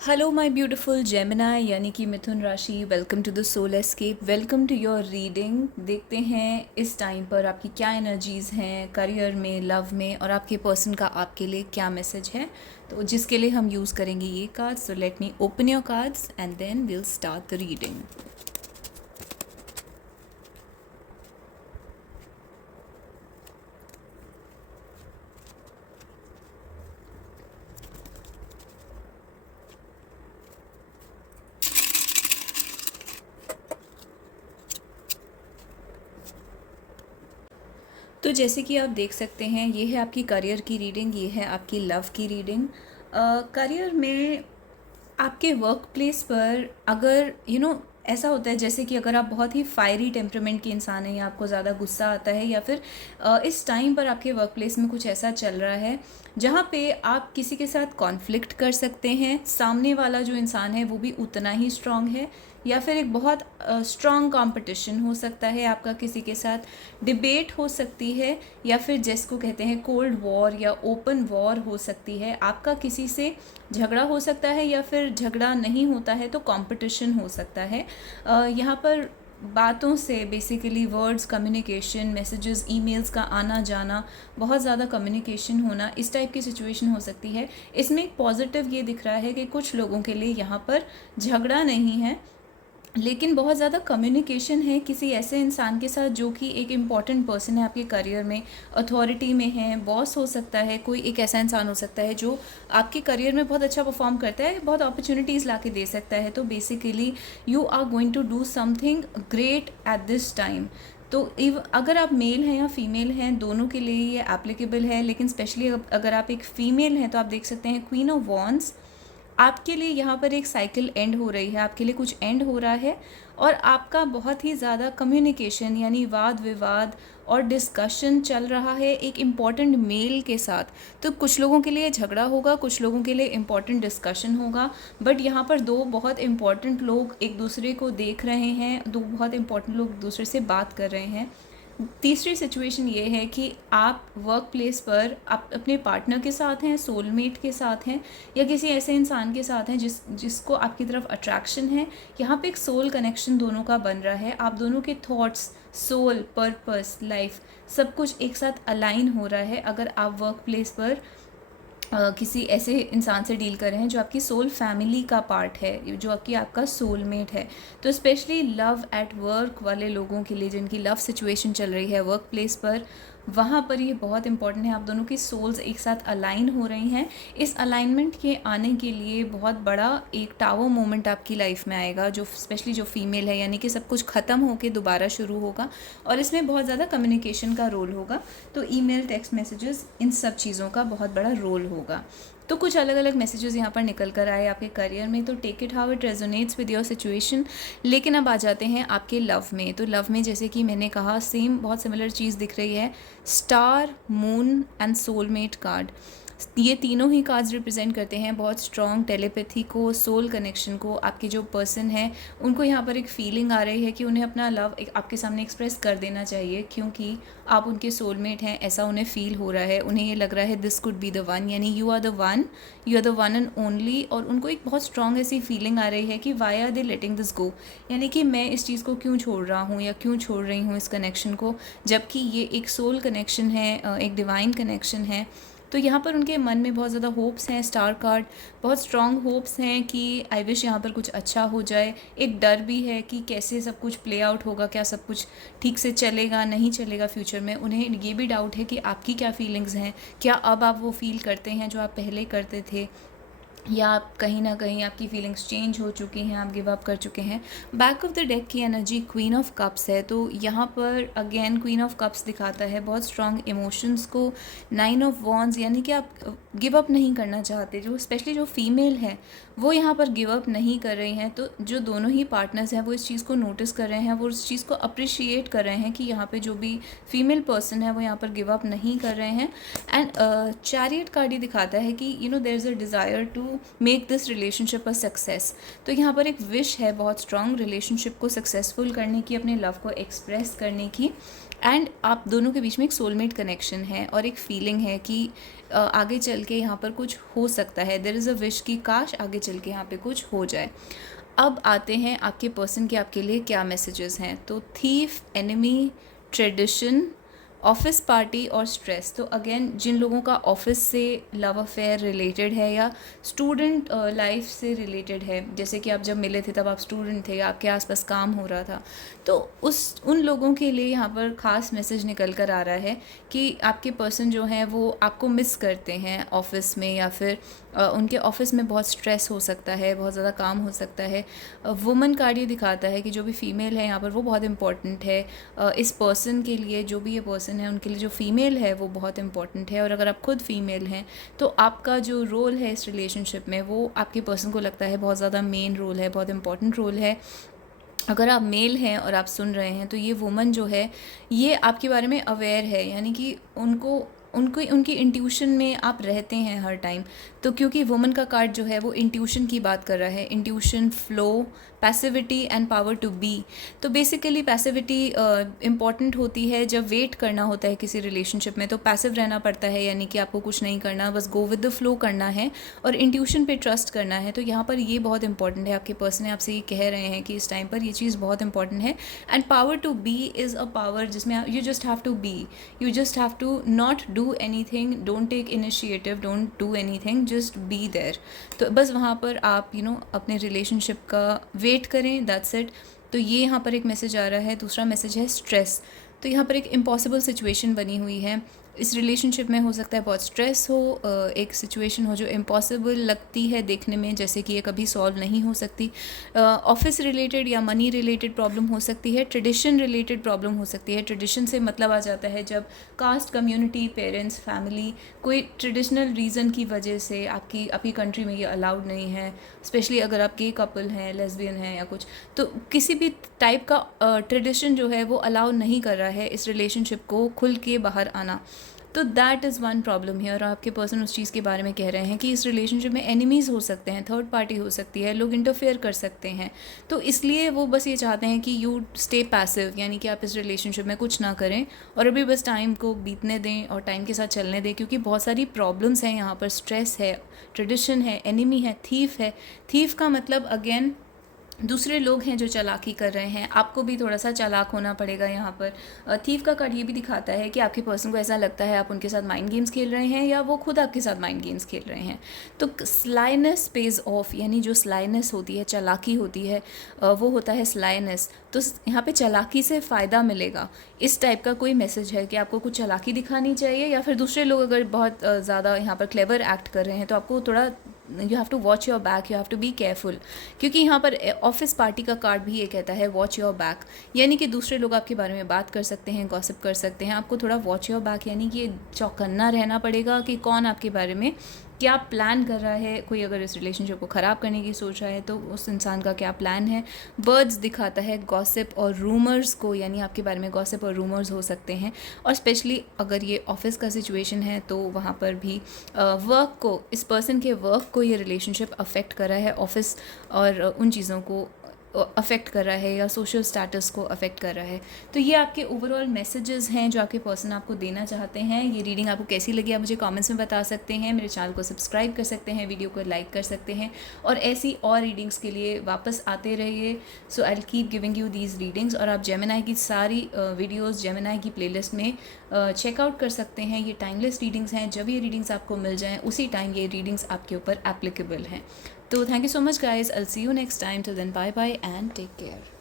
Hello my beautiful Gemini यानी कि मिथुन राशि, welcome to the soul escape, welcome to your reading. देखते हैं इस टाइम पर आपकी क्या एनर्जीज़ हैं करियर में, लव में, और आपके पर्सन का आपके लिए क्या मैसेज है। तो जिसके लिए हम यूज़ करेंगे ये cards. So let me open your cards and then will start the reading. तो जैसे कि आप देख सकते हैं, ये है आपकी करियर की रीडिंग, ये है आपकी लव की रीडिंग। करियर में आपके वर्क प्लेस पर अगर ऐसा होता है जैसे कि अगर आप बहुत ही फायरी टेम्परामेंट के इंसान हैं या आपको ज़्यादा गुस्सा आता है, या फिर इस टाइम पर आपके वर्क प्लेस में कुछ ऐसा चल रहा है जहाँ पे आप किसी के साथ कॉन्फ्लिक्ट कर सकते हैं, सामने वाला जो इंसान है वो भी उतना ही स्ट्रांग है, या फिर एक बहुत स्ट्रांग कंपटीशन हो सकता है आपका किसी के साथ, डिबेट हो सकती है, या फिर जिसको कहते हैं कोल्ड वॉर या ओपन वॉर हो सकती है। आपका किसी से झगड़ा हो सकता है, या फिर झगड़ा नहीं होता है तो कंपटीशन हो सकता है। यहाँ पर बातों से basically words, communication, messages, emails का आना जाना, बहुत ज़्यादा कम्युनिकेशन होना, इस टाइप की सिचुएशन हो सकती है। इसमें एक पॉजिटिव ये दिख रहा है कि कुछ लोगों के लिए यहाँ पर झगड़ा नहीं है, लेकिन बहुत ज़्यादा कम्युनिकेशन है किसी ऐसे इंसान के साथ जो कि एक इम्पॉर्टेंट पर्सन है आपके करियर में, अथॉरिटी में है, बॉस हो सकता है, कोई एक ऐसा इंसान हो सकता है जो आपके करियर में बहुत अच्छा परफॉर्म करता है, बहुत अपॉर्चुनिटीज़ ला के दे सकता है। तो basically you are going to do something great at this time. तो अगर आप मेल हैं या फीमेल हैं, दोनों के लिए ये एप्लीकेबल है, लेकिन स्पेशली अगर आप एक फ़ीमेल हैं तो आप देख सकते हैं क्वीन ऑफ वॉन्ड्स। आपके लिए यहाँ पर एक साइकिल एंड हो रही है, आपके लिए कुछ एंड हो रहा है, और आपका बहुत ही ज़्यादा कम्युनिकेशन यानी वाद विवाद और डिस्कशन चल रहा है एक इम्पॉर्टेंट मेल के साथ। तो कुछ लोगों के लिए झगड़ा होगा, कुछ लोगों के लिए इम्पॉर्टेंट डिस्कशन होगा, बट यहाँ पर दो बहुत इम्पॉर्टेंट लोग एक दूसरे को देख रहे हैं, दो बहुत इम्पॉर्टेंट लोग एक दूसरे से बात कर रहे हैं। तीसरी सिचुएशन ये है कि आप वर्क प्लेस पर आप अपने पार्टनर के साथ हैं, सोलमेट के साथ हैं, या किसी ऐसे इंसान के साथ हैं जिसको आपकी तरफ अट्रैक्शन है। यहाँ पे एक सोल कनेक्शन दोनों का बन रहा है, आप दोनों के थॉट्स, सोल, पर्पस, लाइफ, सब कुछ एक साथ अलाइन हो रहा है। अगर आप वर्क प्लेस पर किसी ऐसे इंसान से डील कर रहे हैं जो आपकी सोल फैमिली का पार्ट है, जो आपका सोलमेट है, तो स्पेशली लव एट वर्क वाले लोगों के लिए जिनकी लव सिचुएशन चल रही है वर्क प्लेस पर, वहाँ पर ये बहुत इंपॉर्टेंट है। आप दोनों की सोल्स एक साथ अलाइन हो रही हैं। इस अलाइनमेंट के आने के लिए बहुत बड़ा एक टावर मोमेंट आपकी लाइफ में आएगा, जो स्पेशली जो फीमेल है, यानी कि सब कुछ ख़त्म होकर दोबारा शुरू होगा, और इसमें बहुत ज़्यादा कम्युनिकेशन का रोल होगा। तो ईमेल, टेक्स्ट मैसेजेस, इन सब चीज़ों का बहुत बड़ा रोल होगा। तो कुछ अलग अलग मैसेजेस यहाँ पर निकल कर आए आपके करियर में, तो take it how it resonates with your situation. लेकिन अब आ जाते हैं आपके लव में। तो लव में जैसे कि मैंने कहा, सेम बहुत सिमिलर चीज़ दिख रही है, star, moon and soulmate card. ये तीनों ही कार्ड्स रिप्रेजेंट करते हैं बहुत स्ट्रॉन्ग टेलीपैथी को, सोल कनेक्शन को। आपके जो पर्सन है उनको यहाँ पर एक फीलिंग आ रही है कि उन्हें अपना लव एक आपके सामने एक्सप्रेस कर देना चाहिए, क्योंकि आप उनके सोलमेट हैं, ऐसा उन्हें फील हो रहा है। उन्हें ये लग रहा है this could be the one, यानी you are the one, you are the one and only. और उनको एक बहुत स्ट्रॉन्ग ऐसी फीलिंग आ रही है कि why are they letting this go, यानी कि मैं इस चीज़ को क्यों छोड़ रहा हूँ या क्यों छोड़ रही हूँ इस कनेक्शन को, जबकि ये एक सोल कनेक्शन है, एक डिवाइन कनेक्शन है। तो यहाँ पर उनके मन में बहुत ज़्यादा होप्स हैं, स्टार कार्ड, बहुत स्ट्रॉन्ग होप्स हैं कि आई विश यहाँ पर कुछ अच्छा हो जाए। एक डर भी है कि कैसे सब कुछ प्ले आउट होगा, क्या सब कुछ ठीक से चलेगा, नहीं चलेगा फ्यूचर में। उन्हें ये भी डाउट है कि आपकी क्या फीलिंग्स हैं, क्या अब आप वो फील करते हैं जो आप पहले करते थे, या आप कहीं ना कहीं आपकी फीलिंग्स चेंज हो चुकी हैं, आप गिव अप कर चुके हैं। बैक ऑफ द डेक की एनर्जी क्वीन ऑफ कप्स है, तो यहाँ पर अगेन क्वीन ऑफ कप्स दिखाता है बहुत स्ट्रॉन्ग इमोशंस को। नाइन ऑफ वॉन्ड्स, यानी कि आप गिव अप नहीं करना चाहते, जो स्पेशली जो फीमेल है वो यहाँ पर गिव अप नहीं कर रही हैं। तो जो दोनों ही पार्टनर्स हैं वो इस चीज़ को नोटिस कर रहे हैं, वो इस चीज़ को अप्रिशिएट कर रहे हैं कि यहाँ पे जो भी फीमेल पर्सन है वो यहाँ पर गिव अप नहीं कर रहे हैं। एंड चैरियट कार्ड ही दिखाता है कि there is a desire to to make this relationship a success. तो यहाँ पर एक विश है बहुत स्ट्रॉन्ग रिलेशनशिप को सक्सेसफुल करने की, अपने लव को एक्सप्रेस करने की। एंड आप दोनों के बीच में एक सोलमेट कनेक्शन है और एक फीलिंग है कि आगे चल के यहाँ पर कुछ हो सकता है। देयर इज़ अ विश कि काश आगे चल के यहाँ पे कुछ हो जाए। अब आते हैं आपके पर्सन के आपके लिए क्या मैसेजेस हैं। तो thief, enemy, tradition, office party और स्ट्रेस। तो अगेन जिन लोगों का ऑफिस से लव अफेयर रिलेटेड है या स्टूडेंट लाइफ से रिलेटेड है, जैसे कि आप जब मिले थे तब आप स्टूडेंट थे या आपके आसपास काम हो रहा था, तो उन लोगों के लिए यहाँ पर ख़ास मैसेज निकल कर आ रहा है कि आपके पर्सन जो हैं वो आपको मिस करते हैं ऑफिस में, या फिर उनके ऑफिस में बहुत स्ट्रेस हो सकता है, बहुत ज़्यादा काम हो सकता है। वुमन कार्ड ये दिखाता है कि जो भी फीमेल है यहाँ पर वो बहुत इंपॉर्टेंट है इस पर्सन के लिए। जो भी ये पर्सन है उनके लिए जो फीमेल है वो बहुत इंपॉर्टेंट है। और अगर आप खुद फीमेल हैं तो आपका जो रोल है इस रिलेशनशिप में वो आपके पर्सन को लगता है बहुत ज़्यादा मेन रोल है, बहुत इंपॉर्टेंट रोल है। अगर आप मेल हैं और आप सुन रहे हैं तो ये वुमन जो है ये आपके बारे में अवेयर है, यानी कि उनकी इंट्यूशन में आप रहते हैं हर टाइम। तो क्योंकि वुमन का कार्ड जो है वो इंट्यूशन की बात कर रहा है, intuition, flow, passivity and power to be. तो बेसिकली पैसिविटी इम्पॉर्टेंट होती है जब वेट करना होता है किसी रिलेशनशिप में, तो पैसिव रहना पड़ता है, यानी कि आपको कुछ नहीं करना, बस गो विद द फ्लो करना है और इंट्यूशन पे ट्रस्ट करना है। तो यहाँ पर ये बहुत इंपॉर्टेंट है। आपके पर्सन आपसे ये कह रहे हैं कि इस टाइम पर ये चीज़ बहुत इंपॉर्टेंट है। And power to be is a power जिसमें you just have to be, you just have to not do anything, don't take initiative, don't do anything, just be there. तो बस वहाँ पर आप अपने रिलेशनशिप का वेट करें, दैट्स इट। तो ये यहाँ पर एक मैसेज आ रहा है। दूसरा मैसेज है स्ट्रेस। तो यहाँ पर एक इम्पॉसिबल सिचुएशन बनी हुई है इस रिलेशनशिप में। हो सकता है बहुत स्ट्रेस हो, एक सिचुएशन हो जो इम्पॉसिबल लगती है देखने में, जैसे कि ये कभी सॉल्व नहीं हो सकती। ऑफिस रिलेटेड या मनी रिलेटेड प्रॉब्लम हो सकती है, ट्रेडिशन रिलेटेड प्रॉब्लम हो सकती है। ट्रेडिशन से मतलब आ जाता है जब कास्ट, कम्युनिटी, पेरेंट्स, फैमिली, कोई ट्रेडिशनल रीज़न की वजह से आपकी कंट्री में ये अलाउड नहीं है, स्पेशली अगर आप गे कपल हैं, लेस्बियन हैं या कुछ, तो किसी भी टाइप का ट्रेडिशन जो है वो अलाउ नहीं कर रहा है इस रिलेशनशिप को खुल के बाहर आना। तो दैट इज़ वन प्रॉब्लम है। और आपके पर्सन उस चीज़ के बारे में कह रहे हैं कि इस रिलेशनशिप में एनिमीज़ हो सकते हैं, थर्ड पार्टी हो सकती है, लोग इंटरफेयर कर सकते हैं। तो इसलिए वो बस ये चाहते हैं कि यू स्टे पैसिव, यानी कि आप इस रिलेशनशिप में कुछ ना करें और अभी बस टाइम को बीतने दें और टाइम के साथ चलने दें, क्योंकि बहुत सारी प्रॉब्लम्स हैं यहाँ पर। स्ट्रेस है, ट्रेडिशन है, एनिमी है, थीफ है। थीफ का मतलब अगेन दूसरे लोग हैं जो चालाकी कर रहे हैं, आपको भी थोड़ा सा चालाक होना पड़ेगा यहाँ पर। थीफ का कार्ड ये भी दिखाता है कि आपके पर्सन को ऐसा लगता है आप उनके साथ माइंड गेम्स खेल रहे हैं या वो खुद आपके साथ माइंड गेम्स खेल रहे हैं। तो स्लाइनेस पेज ऑफ, यानी जो स्लाइनेस होती है, चालाकी होती है, वो होता है स्लाइनेस। तो यहाँ पे चालाकी से फ़ायदा मिलेगा, इस टाइप का कोई मैसेज है कि आपको कुछ चालाकी दिखानी चाहिए। या फिर दूसरे लोग अगर बहुत ज़्यादा यहाँ पर क्लेवर एक्ट कर रहे हैं तो आपको थोड़ा you have to watch your back, you have to be careful. क्योंकि यहाँ पर ऑफिस पार्टी का कार्ड भी ये कहता है वॉच योर बैक, यानी कि दूसरे लोग आपके बारे में बात कर सकते हैं, गॉसिप कर सकते हैं। आपको थोड़ा वॉच योर बैक, यानी कि चौकन्ना रहना पड़ेगा कि कौन आपके बारे में क्या प्लान कर रहा है। कोई अगर इस रिलेशनशिप को ख़राब करने की सोच रहा है तो उस इंसान का क्या प्लान है। बर्ड्स दिखाता है गॉसिप और रूमर्स को, यानी आपके बारे में गॉसिप और रूमर्स हो सकते हैं। और स्पेशली अगर ये ऑफिस का सिचुएशन है तो वहाँ पर भी वर्क को, इस पर्सन के वर्क को ये रिलेशनशिप अफेक्ट कर रहा है, ऑफिस और उन चीज़ों को अफेक्ट कर रहा है या सोशल स्टेटस को अफेक्ट कर रहा है। तो ये आपके ओवरऑल मैसेजेस हैं जो आपके पर्सन आपको देना चाहते हैं। ये रीडिंग आपको कैसी लगी आप मुझे कमेंट्स में बता सकते हैं, मेरे चैनल को सब्सक्राइब कर सकते हैं, वीडियो को लाइक कर सकते हैं और ऐसी और रीडिंग्स के लिए वापस आते रहिए। So I will keep giving you these readings. और आप जेमिनी की सारी वीडियोज़ जेमिनी की प्लेलिस्ट में चेकआउट कर सकते हैं। ये टाइमलेस रीडिंग्स हैं, जब ये रीडिंग्स आपको मिल जाएँ उसी टाइम ये रीडिंग्स आपके ऊपर एप्लीकेबल हैं। So thank you so much guys. I'll see you next time. Till then, bye bye and take care.